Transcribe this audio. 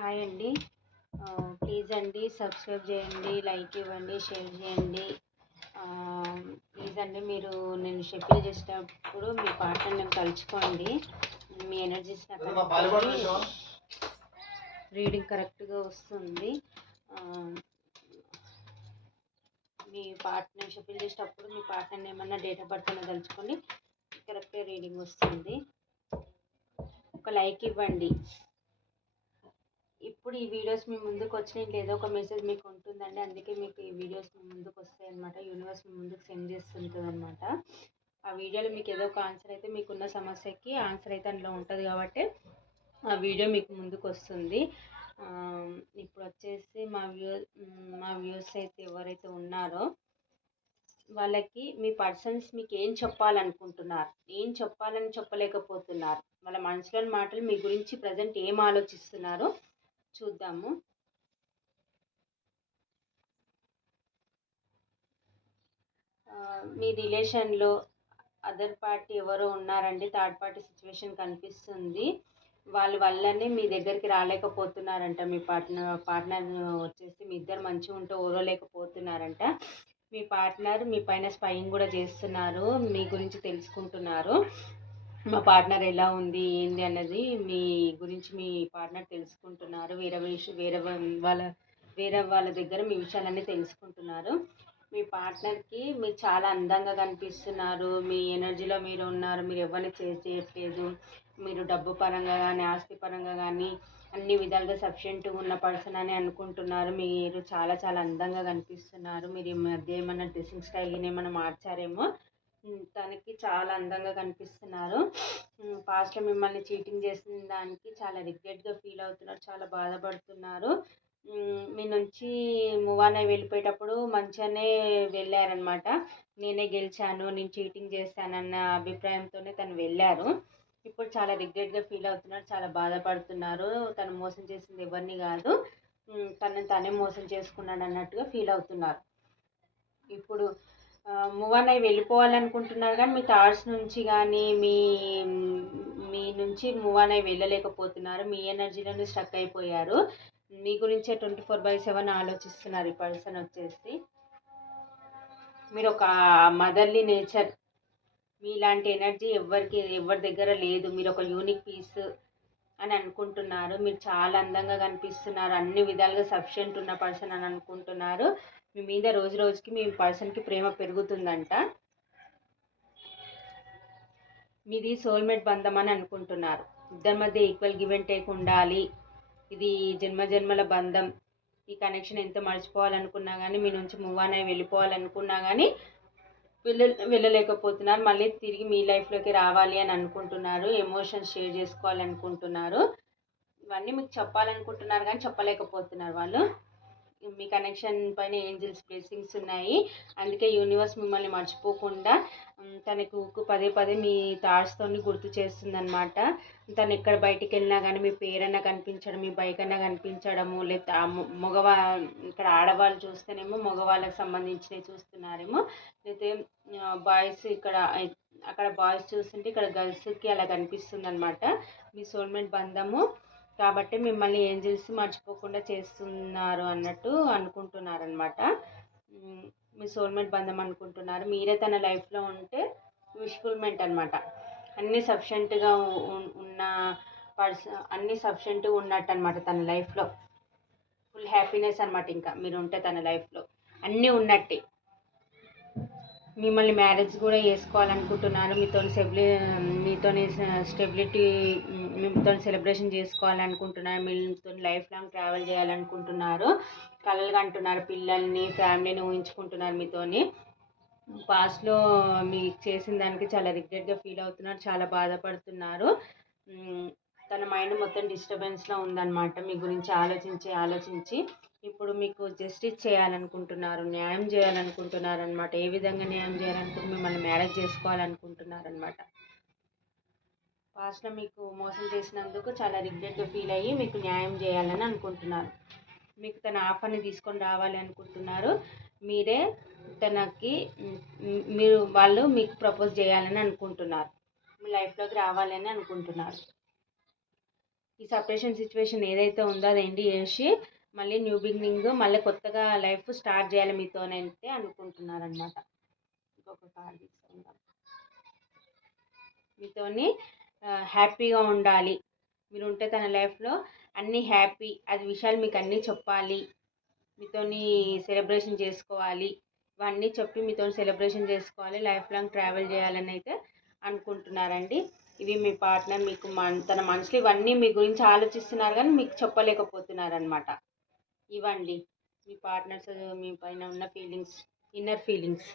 Hi అండి. Please అండి subscribe చేయండి, లైక్ ఇవ్వండి, షేర్ చేయండి. ప్లీజ్ అండి మీరు నేను షెడ్యూల్ చేసేటప్పుడు మీ పార్ట్నర్ నేను తలుచుకోండి. మీ ఎనర్జీస్ నాకు రీడింగ్ కరెక్ట్గా వస్తుంది. మీ పార్ట్నర్ షెడ్యూల్ చేసేటప్పుడు మీ పార్ట్నర్ ఏమన్నా డేట్ ఆఫ్ బర్త్ అనేది తలుచుకోండి, కరెక్ట్గా రీడింగ్ వస్తుంది. ఒక లైక్ ఇవ్వండి. ఇప్పుడు ఈ వీడియోస్ మీ ముందుకు వచ్చినాయి, లేదో ఒక మెసేజ్ మీకు ఉంటుందండి. అందుకే మీకు ఈ వీడియోస్ మీ ముందుకు వస్తాయి అనమాట. యూనివర్స్ మీ ముందుకు సెండ్ చేస్తుంటుంది అనమాట. ఆ వీడియోలో మీకు ఏదో ఒక ఆన్సర్ అయితే, మీకున్న సమస్యకి ఆన్సర్ అయితే అందులో ఉంటుంది కాబట్టి ఆ వీడియో మీకు ముందుకు వస్తుంది. ఇప్పుడు వచ్చేసి మా వ్యూస్ అయితే ఎవరైతే ఉన్నారో వాళ్ళకి మీ పర్సన్స్ మీకు ఏం చెప్పాలనుకుంటున్నారు, ఏం చెప్పాలని చెప్పలేకపోతున్నారు, వాళ్ళ మనసులోని మాటలు మీ గురించి ప్రజెంట్ ఏం ఆలోచిస్తున్నారో చూద్దాము. మీ రిలేషన్లో అదర్ పార్టీ ఎవరో ఉన్నారండి. థర్డ్ పార్టీ సిచ్యువేషన్ కనిపిస్తుంది. వాళ్ళ వల్లనే మీ దగ్గరికి రాలేకపోతున్నారంట. మీ పార్ట్నర్ వచ్చేసి మీ ఇద్దరు మంచిగా ఉంటే ఓరలేకపోతున్నారంట. మీ పార్ట్నర్ మీ పైన స్పైయింగ్ కూడా చేస్తున్నారు, మీ గురించి తెలుసుకుంటున్నారు. మా పార్ట్నర్ ఎలా ఉంది ఏంది అన్నది మీ గురించి మీ పార్ట్నర్ తెలుసుకుంటున్నారు. వేరే వాళ్ళ దగ్గర మీ విషయాలన్నీ తెలుసుకుంటున్నారు. మీ పార్ట్నర్కి మీరు చాలా అందంగా కనిపిస్తున్నారు, మీ ఎనర్జీలో మీరు ఉన్నారు, మీరు ఎవరిని చేయట్లేదు, మీరు డబ్బు పరంగా కానీ ఆస్తి పరంగా కానీ అన్ని విధాలుగా సఫిషియెంట్గా ఉన్న పర్సన్ అని అనుకుంటున్నారు. మీరు చాలా చాలా అందంగా కనిపిస్తున్నారు. మీరు ఈ మధ్య ఏమన్నా డ్రెస్సింగ్ స్టైల్ ఏమైనా మార్చారేమో. తనకి చాలా అందంగా కనిపిస్తున్నారు. పాస్ట్లో మిమ్మల్ని చీటింగ్ చేసిన దానికి చాలా రిగ్రెట్గా ఫీల్ అవుతున్నారు, చాలా బాధపడుతున్నారు. మీ నుంచి మూవ్ ఆన్ అయి వెళ్ళిపోయేటప్పుడు మంచిగానే వెళ్ళారనమాట. నేనే గెలిచాను, నేను చీటింగ్ చేశానన్న అభిప్రాయంతోనే తను వెళ్ళారు. ఇప్పుడు చాలా రిగ్రెట్గా ఫీల్ అవుతున్నారు, చాలా బాధపడుతున్నారు. తను మోసం చేసింది ఎవరిని కాదు, తనని తనే మోసం చేసుకున్నాడు అన్నట్టుగా ఫీల్ అవుతున్నారు. ఇప్పుడు మూవ్ ఆన్ అయి వెళ్ళిపోవాలనుకుంటున్నారు కానీ మీ థాట్స్ నుంచి కానీ మీ నుంచి మూవ్ ఆన్ అయి వెళ్ళలేకపోతున్నారు. మీ ఎనర్జీలోనే స్టక్ అయిపోయారు. మీ గురించే 24/7 ఆలోచిస్తున్నారు ఈ పర్సన్ వచ్చేసి. మీరు ఒక మదర్లీ నేచర్, మీలాంటి ఎనర్జీ ఎవరి దగ్గర లేదు. మీరు ఒక యూనిక్ పీస్ అని అనుకుంటున్నారు. మీరు చాలా అందంగా కనిపిస్తున్నారు, అన్ని విధాలుగా సఫిషియెంట్ ఉన్న పర్సన్ అని అనుకుంటున్నారు. మీ మీద రోజు రోజుకి మీ పర్సన్కి ప్రేమ పెరుగుతుందంట. మీది సోల్మేట్ బంధం అని అనుకుంటున్నారు. ఇద్దరి మధ్య ఈక్వల్ గివ్ అండ్ టేక్ ఉండాలి. ఇది జన్మజన్మల బంధం. ఈ కనెక్షన్ ఎంత మర్చిపోవాలనుకున్నా కానీ, మీ నుంచి మూవ్ ఆన్ అయి వెళ్ళిపోవాలనుకున్నా కానీ వెళ్ళలేకపోతున్నారు. మళ్ళీ తిరిగి మీ లైఫ్లోకి రావాలి అని అనుకుంటున్నారు. ఎమోషన్స్ షేర్ చేసుకోవాలనుకుంటున్నారు. ఇవన్నీ మీకు చెప్పాలనుకుంటున్నారు కానీ చెప్పలేకపోతున్నారు వాళ్ళు. మీ కనెక్షన్ పైన ఏంజిల్స్ బ్లెస్సింగ్స్ ఉన్నాయి. అందుకే యూనివర్స్ మిమ్మల్ని మర్చిపోకుండా తనకు పదే పదే మీ థాట్స్తో గుర్తు చేస్తుందన్నమాట. తను ఎక్కడ బయటికి వెళ్ళినా కానీ మీ పేరన్నా కనిపించడం, మీ బైక్ అన్నా కనిపించడము, లేదా ఇక్కడ ఆడవాళ్ళు చూస్తేనేమో మగవాళ్ళకి సంబంధించినవి చూస్తున్నారేమో, లేకపోతే బాయ్స్ అక్కడ బాయ్స్ చూస్తుంటే ఇక్కడ గర్ల్స్కి అలా కనిపిస్తుంది అనమాట. మీ సోల్మేట్ బంధము కాబట్టి మిమ్మల్ని ఏంజిల్స్ మర్చిపోకుండా చేస్తున్నారు అన్నట్టు అనుకుంటున్నారనమాట. మీ సోల్మేట్ బంధం అనుకుంటున్నారు. మీరే తన లైఫ్లో ఉంటే విష్ఫుల్మెంట్ అనమాట. అన్నీ సఫిషియెంట్గా ఉన్న అన్నీ సఫిషియెంట్గా ఉన్నట్టు అనమాట. తన లైఫ్లో ఫుల్ హ్యాపీనెస్ అనమాట. ఇంకా మీరు ఉంటే తన లైఫ్లో అన్నీ ఉన్నట్టే. మిమ్మల్ని మ్యారేజ్ కూడా చేసుకోవాలనుకుంటున్నారు. మీతోని స్టెబిలిటీ, మీతో సెలబ్రేషన్ చేసుకోవాలనుకుంటున్నారు. మీతో లైఫ్ లాంగ్ ట్రావెల్ చేయాలనుకుంటున్నారు. కలలు కంటున్నారు, పిల్లల్ని ఫ్యామిలీని ఊహించుకుంటున్నారు మీతోని. పాస్ట్లో మీకు చేసిన దానికి చాలా రిగ్రెట్గా ఫీల్ అవుతున్నారు, చాలా బాధపడుతున్నారు. తన మైండ్ మొత్తం డిస్టర్బెన్స్లో ఉందన్నమాట. మీ గురించి ఆలోచించి ఇప్పుడు మీకు జస్టిస్ చేయాలనుకుంటున్నారు, న్యాయం చేయాలనుకుంటున్నారు అనమాట. ఏ విధంగా న్యాయం చేయాలనుకుంటే మిమ్మల్ని మ్యారేజ్ చేసుకోవాలనుకుంటున్నారనమాట. పాస్ట్లో మీకు మోసం చేసినందుకు చాలా రిగ్రెట్గా ఫీల్ అయ్యి మీకు న్యాయం చేయాలని అనుకుంటున్నారు. మీకు తన ఆఫర్ని తీసుకొని రావాలి అనుకుంటున్నారు. మీరే తనకి వాళ్ళు మీకు ప్రపోజ్ చేయాలని అనుకుంటున్నారు. మీ లైఫ్లోకి రావాలని అనుకుంటున్నారు. ఈ సపరేషన్ సిచ్యువేషన్ ఏదైతే ఉందో అది ఎండ్ చేసి మళ్ళీ న్యూ బిగినింగ్, మళ్ళీ కొత్తగా లైఫ్ స్టార్ట్ చేయాలి మీతోనైతే అనుకుంటున్నారనమాట. ఇంకొక కార్డు తీసుకుందాం. మీతోని హ్యాపీగా ఉండాలి, మీరు ఉంటే తన లైఫ్లో అన్నీ హ్యాపీ, అది విషయాలు మీకు అన్నీ చెప్పాలి, మీతోని సెలబ్రేషన్ చేసుకోవాలి, ఇవన్నీ చెప్పి మీతో సెలబ్రేషన్ చేసుకోవాలి, లైఫ్ లాంగ్ ట్రావెల్ చేయాలని అయితే అనుకుంటున్నారండి. ఇవి మీ పార్ట్నర్ మీకు తన మనసులో ఇవన్నీ మీ గురించి ఆలోచిస్తున్నారు కానీ మీకు చెప్పలేకపోతున్నారనమాట. ఇవ్వండి మీ పార్ట్నర్స్ మీ పైన ఉన్న ఫీలింగ్స్, ఇన్నర్ ఫీలింగ్స్.